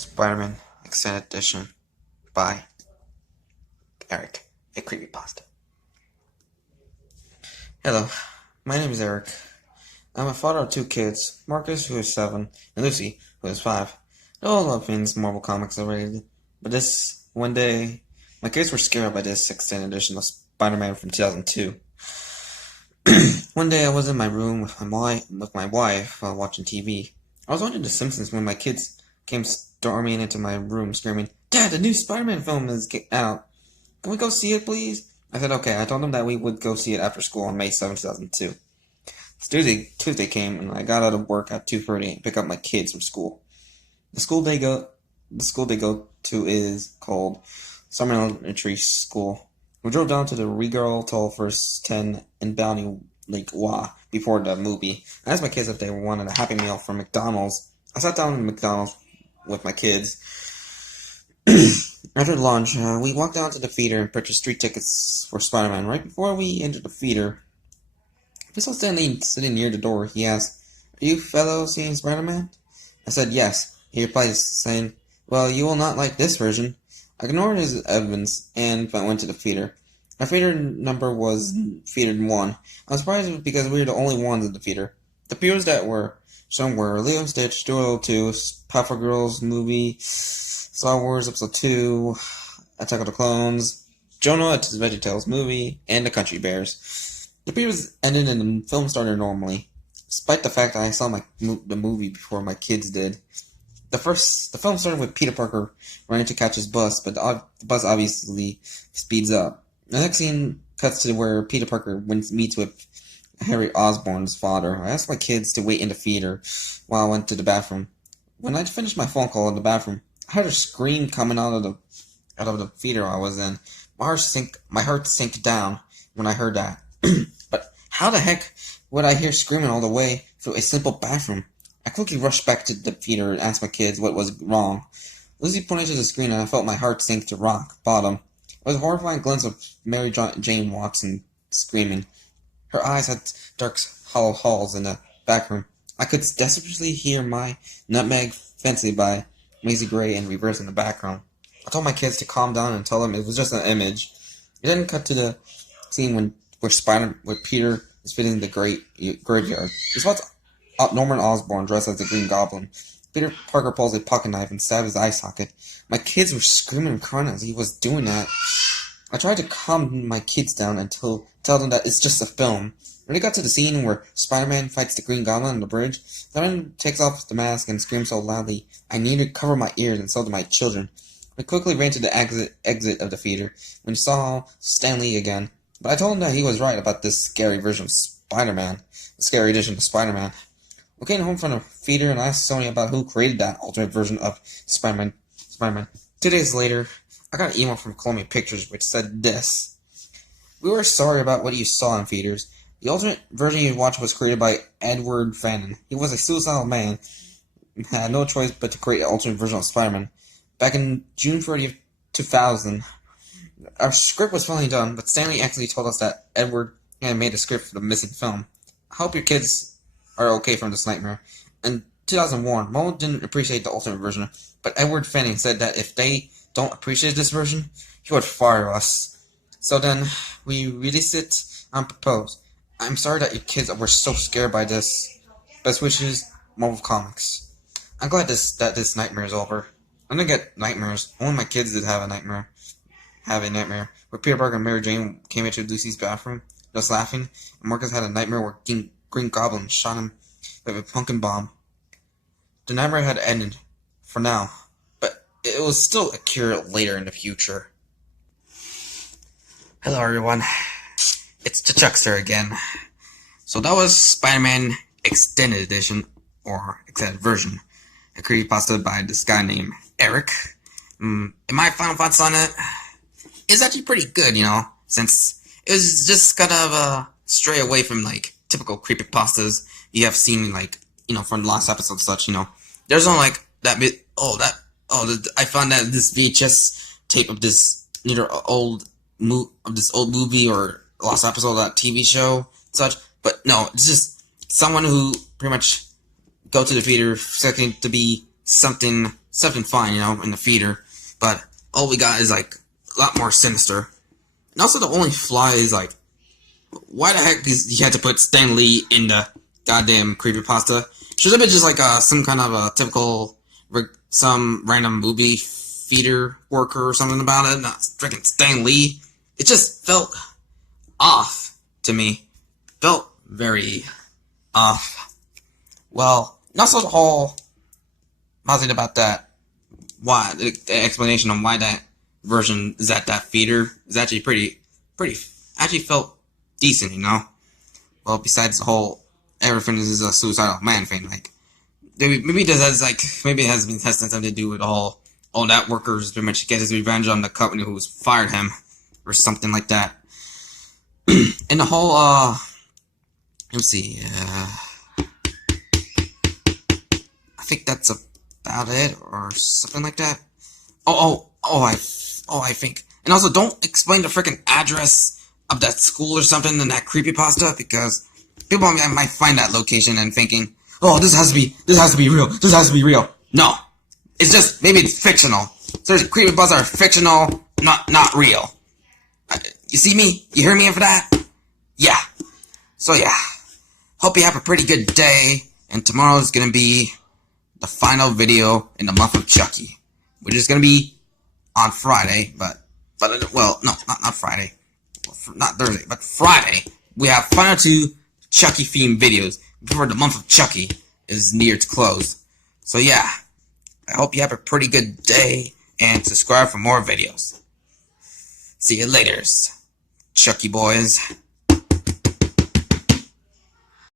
Spiderman Extended Edition by Eric, a Creepypasta. Hello, my name is Eric. I'm a father of two kids, Marcus, who is 7, and Lucy, who is 5. They all love things Marvel Comics are related, but one day, my kids were scared by this extended edition of Spider-Man from 2002. One day I was in my room with my wife while watching TV. I was watching The Simpsons when my kids came storming into my room screaming, "Dad, the new Spider-Man film is out. Can we go see it, please?" I said okay. I told them that we would go see it after school on May 7, 2002. Tuesday came and I got out of work at 2:30 and pick up my kids from school. The school they go to is called Summer Elementary School. We drove down to the Regal Toll First 10 in Bounty Lake Wah before the movie. I asked my kids if they wanted a Happy Meal from McDonald's. I sat down in McDonald's with my kids. After lunch, we walked down to the theater and purchased 3 tickets for Spider-Man. Right before we entered the theater, we saw Stanley sitting near the door. He asked, "Are you fellows seeing Spider-Man?" I said yes. He replied saying, "Well, you will not like this version." I ignored his evidence and went to the theater. Our theater number was Theater 1. I was surprised because we were the only ones in the theater. The peers that were shown were Leo and Stitch, Duel 2, Powerpuff Girls movie, Star Wars Episode 2, Attack of the Clones, Jonah at VeggieTales movie, and The Country Bears. The peers ended and the film started normally, despite the fact that I saw the movie before my kids did. The film started with Peter Parker running to catch his bus, but the bus obviously speeds up. The next scene cuts to where Peter Parker meets with Harry Osborn's father. I asked my kids to wait in the theater while I went to the bathroom. When I finished my phone call in the bathroom, I heard a scream coming out of the theater I was in. My heart sank down when I heard that. But how the heck would I hear screaming all the way through a simple bathroom? I quickly rushed back to the theater and asked my kids what was wrong. Lucy pointed to the screen and I felt my heart sink to rock bottom. It was a horrifying glimpse of Mary Jane Watson screaming. Her eyes had dark, hollow holes in the back room. I could desperately hear My Nutmeg Fancy by Maisie Gray in reverse in the background. I told my kids to calm down and tell them it was just an image. It then cut to the scene where Peter is visiting the graveyard. He spots Norman Osborn dressed as the Green Goblin. Peter Parker pulls a pocket knife and stabs his eye socket. My kids were screaming and crying as he was doing that. I tried to calm my kids down and tell them that it's just a film. When it got to the scene where Spider-Man fights the Green Goblin on the bridge, the man takes off the mask and screams so loudly I needed to cover my ears, and so did my children. We quickly ran to the exit of the theater when we saw Stanley again. But I told him that he was right about this scary version of Spider-Man. The scary edition of Spider-Man. We came home from the theater and I asked Sony about who created that alternate version of Spider-Man. 2 days later, I got an email from Columbia Pictures which said this: "We were sorry about what you saw in theaters. The alternate version you watched was created by Edward Fenton. He was a suicidal man and had no choice but to create an alternate version of Spider-Man. Back in June 30th, 2000, our script was finally done, but Stanley actually told us that Edward had made a script for the missing film. I hope your kids are okay from this nightmare." In 2001, Mom didn't appreciate the alternate version, but Edward Fenton said that if they don't appreciate this version, he would fire us. So then, we released it unproposed. I'm sorry that your kids were so scared by this. Best wishes, Marvel Comics. I'm glad that this nightmare is over. I didn't get nightmares. Only my kids did have a nightmare. Where Peter Parker and Mary Jane came into Lucy's bathroom, just laughing, and Marcus had a nightmare where Green Goblin shot him with a pumpkin bomb. The nightmare had ended, for now, but it was still a cure later in the future. Hello everyone, it's the Chuckster again. So that was Spider-Man Extended Edition, or Extended Version, a creepypasta by this guy named Eric. And my final thoughts on it is actually pretty good, since it was just kind of stray away from typical creepypastas you have seen from the last episode and such. There's no that bit. I found that this VHS tape of this old movie or last episode of that TV show and such. But no, it's just someone who pretty much go to the theater expecting to be something something fine, in the theater. But all we got is like a lot more sinister. And also the only flaw is like, why the heck is you had to put Stan Lee in the goddamn creepypasta? Should have been just like some kind of a typical, some random movie theater worker or something about it. Not freaking Stan Lee. It just felt off to me. Felt very off. Well, not so the whole nothing about that. Why the explanation on why that version is at that theater is actually pretty. Actually felt decent, Well, besides the whole everything is a suicidal man thing, like maybe it has something to do with all that workers pretty much get his revenge on the company who's fired him or something like that. And the whole let's see, I think that's about it or something like that. I think. And also, don't explain the freaking address of that school or something in that creepypasta, because people might find that location and thinking, oh, this has to be real. No. It's just, maybe it's fictional. Seriously, creepypasta are fictional, not real. You see me? You hear me in for that? Yeah. So yeah. Hope you have a pretty good day, and tomorrow is gonna be the final video in the month of Chucky, which is gonna be on Friday, well, no, not Friday, not Thursday, but Friday. We have final 2 Chucky themed videos before the month of Chucky is near its close. So yeah, I hope you have a pretty good day, and subscribe for more videos. See you later, Chucky boys.